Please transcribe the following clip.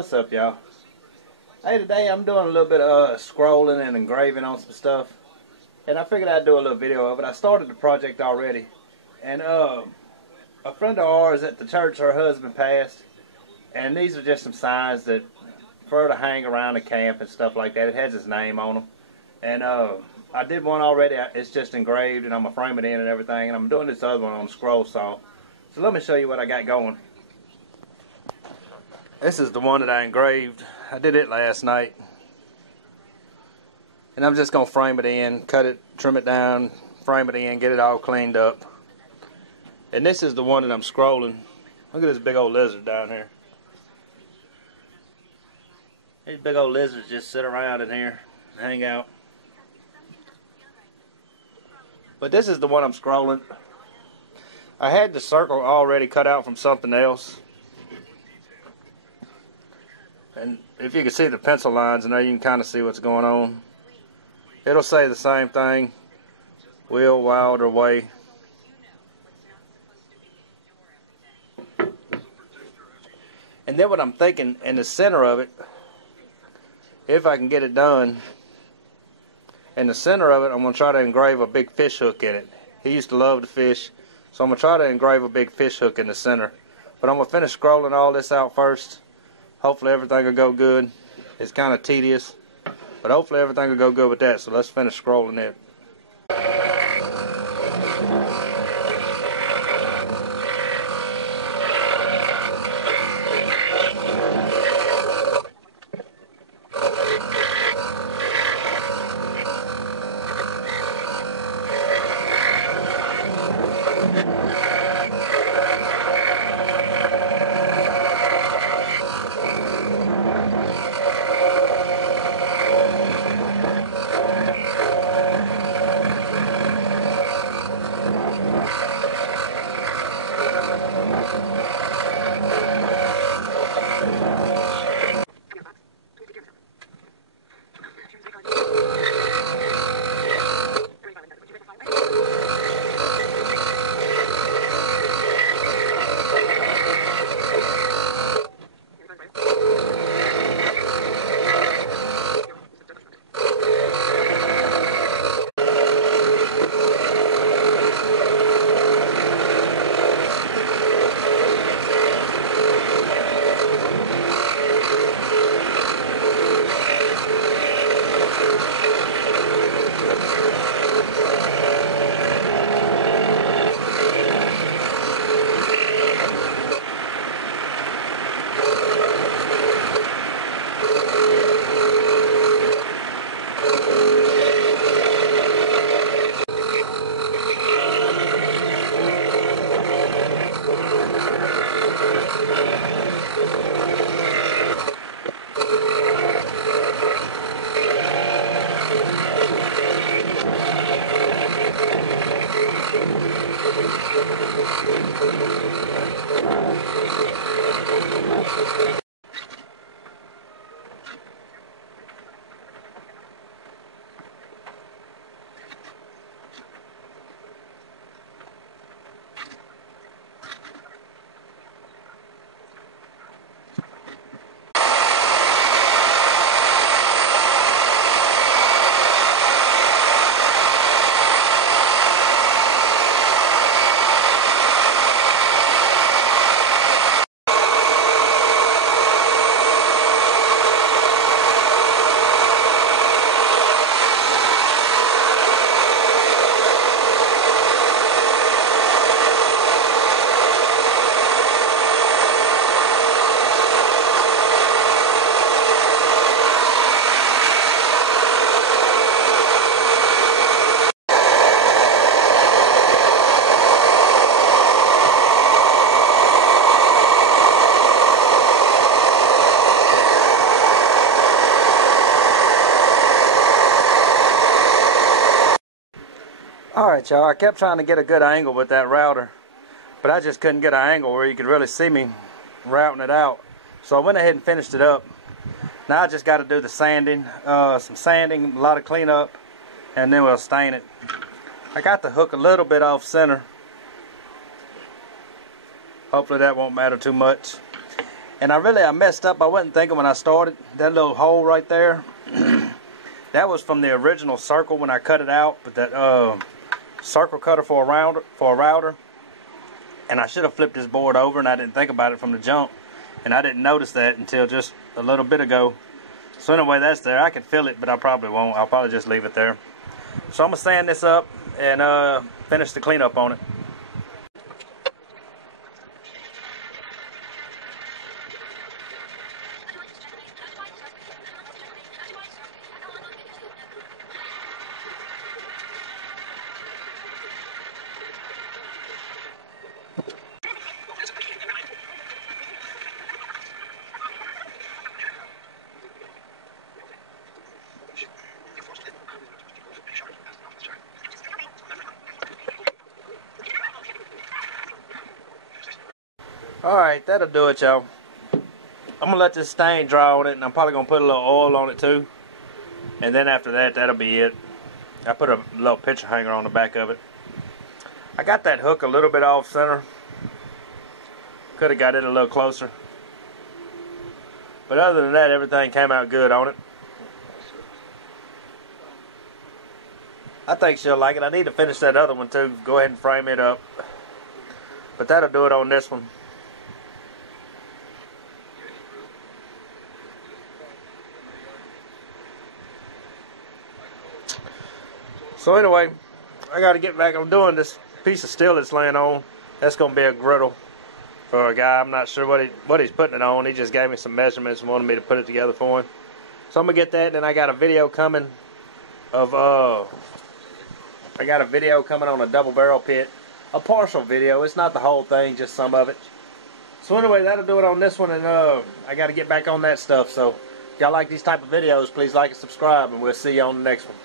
What's up, y'all? Hey, today I'm doing a little bit of scrolling and engraving on some stuff, and I figured I'd do a little video of it. I started the project already, and a friend of ours at the church, her husband passed, and these are just some signs that for her to hang around the camp and stuff like that. It has his name on them, and I did one already. It's just engraved, and I'm gonna frame it in and everything, and I'm doing this other one on the scroll saw. So let me show you what I got going. This is the one that I engraved. I did it last night. And I'm just going to frame it in, cut it, trim it down, frame it in, get it all cleaned up. And this is the one that I'm scrolling. Look at this big old lizard down here. These big old lizards just sit around in here and hang out. But this is the one I'm scrolling. I had the circle already cut out from something else. And if you can see the pencil lines in there, you can kind of see what's going on. It'll say the same thing. Will Wilder Way. And then what I'm thinking, in the center of it, if I can get it done, in the center of it, I'm going to try to engrave a big fish hook in it. He used to love to fish, so I'm going to try to engrave a big fish hook in the center. But I'm going to finish scrolling all this out first. Hopefully everything will go good. It's kind of tedious, but hopefully everything will go good with that. So let's finish scrolling it. Alright, y'all, I kept trying to get a good angle with that router, but I just couldn't get an angle where you could really see me routing it out. So I went ahead and finished it up. Now I just got to do the sanding, some sanding, a lot of cleanup, and then we'll stain it. I got the hook a little bit off center. Hopefully that won't matter too much. And I messed up. I wasn't thinking when I started. That little hole right there, that was from the original circle when I cut it out. But that circle cutter for a router. And I should have flipped this board over, and I didn't think about it from the jump. And I didn't notice that until just a little bit ago. So anyway, that's there. I can feel it, but I probably won't. I'll probably just leave it there. So I'm going to sand this up and finish the cleanup on it. Alright, that'll do it, y'all. I'm going to let this stain dry on it, and I'm probably going to put a little oil on it too. And then after that, that'll be it. I put a little picture hanger on the back of it. I got that hook a little bit off center. Could have got it a little closer. But other than that, everything came out good on it. I think she'll like it. I need to finish that other one too. Go ahead and frame it up. But that'll do it on this one. So anyway, I got to get back. I'm doing this piece of steel it's laying on. That's going to be a griddle for a guy. I'm not sure what he's putting it on. He just gave me some measurements and wanted me to put it together for him. So I'm going to get that. And then I got a video coming of I got a video coming on a double barrel pit. A partial video. It's not the whole thing, just some of it. So anyway, that'll do it on this one. And I got to get back on that stuff. So if y'all like these type of videos, please like and subscribe. And we'll see you on the next one.